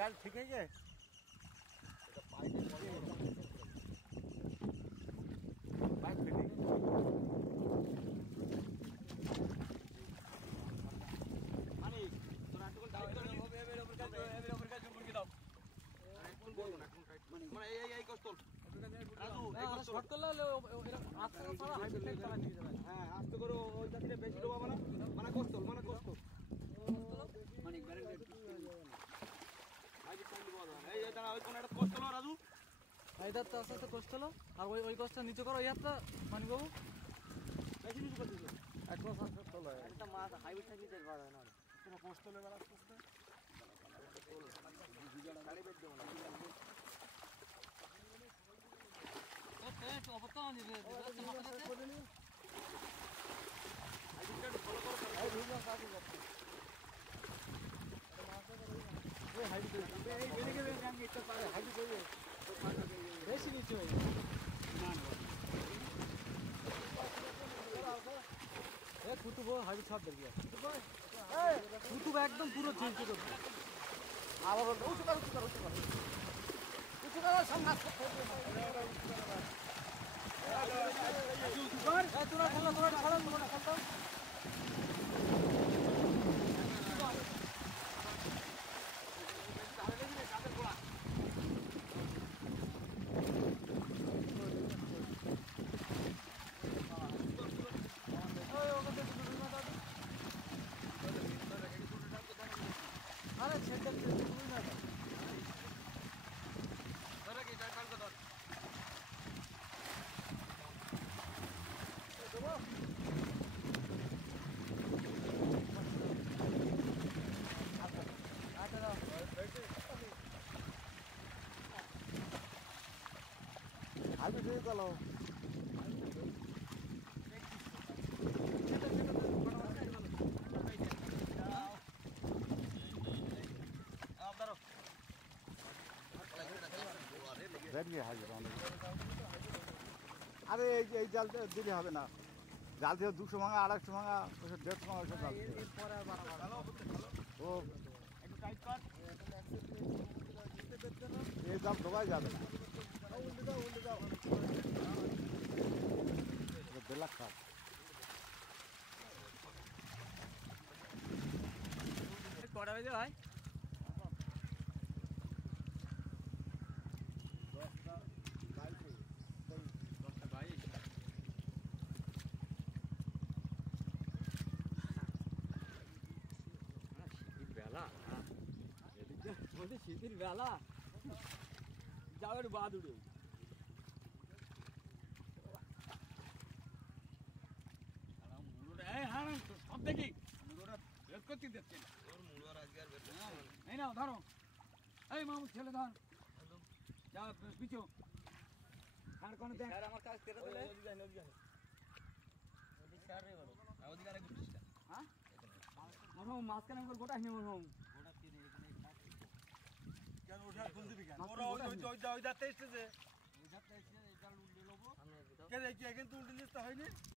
গাড়ি ঠিক হয়ে গিয়ে বাইক ফিটিং মানে তোরা একটু দাও এর উপর কাজ মুরগি দাও কোন বলবো না কোন টাইট মানে এই কষ্টল রাজু এই কষ্টল শর্ট করলে এরকম আস্তে সারা হাইট চালা নিয়ে যাবে হ্যাঁ আস্তে করে ওই জাতিতে বেশি ডোবাবা না মানে কষ্টল মানে ব্যারেল আই দিতে দিব না এই দাঁড়া ওই কোন একটা কষ্টল রাজু এইটা তো আছে তো কষ্টল আর ওই কষ্টটা নিচে করো ইয়াটা মানি বাবু বেশি নিচে করে দিও একদম সাথে তোলা একটা মাছ হাইব্রিড থাকলে তেল পাওয়া যায় না পুরো কষ্টলে বেলা আসতে গাড়ি বেচ দেবো না তো অবস্থা মানে হাইব্রিড ফলো করো এই ভিডিও কাটি যাচ্ছে এই হাইট এই বেরিয়ে গেলে আমি একটা পারে হাইট করে বেশি নিচে হয়ে না না এ কুতুব হাইট ছাড় দে গিয়া কুতুব একদম পুরো চেঞ্জ করে দে আবার উঠে কর সামনে তোরা ছাড়া আরে ছেড়ে দে তুই না ধরে কি টাইট কাল ধর হাইট দিয়ে চলো আরে এই জাল দিলে হবে না জাল দিয়ে 200 ভাঙা 250 ভাঙা 150 ভাঙা ওইসব জাল ও একটু টাইট কর এই জাল ঢোকাই যাবে না বেলাক খাপ কটা বাজে ভাই 10টা 22 বেলা যাওয়ার বাদ উড়ে সব দেখি মুড়োরা বের করতে দিচ্ছে না তোর মুড়োর আজকে আর বের এই নাও ধরো এই মামু ছেলে ধর যা পিছু আর কোন দেখ স্যার আমার কাজ করে দিলে ওদি স্যার রে বলো ওদি আরে গুটিসটা হ্যাঁ মনো মাঝখানে আমার গোটা নিয়ে মনো গোটা কি নেই এখানে কেন ওঠা ফুল দিবি কেন ওরা ওই যাতে এসেছে ওই যাতে এসে এটা লুলে লবো কে রে কি এখন তো উল্টে দিতে হয়নি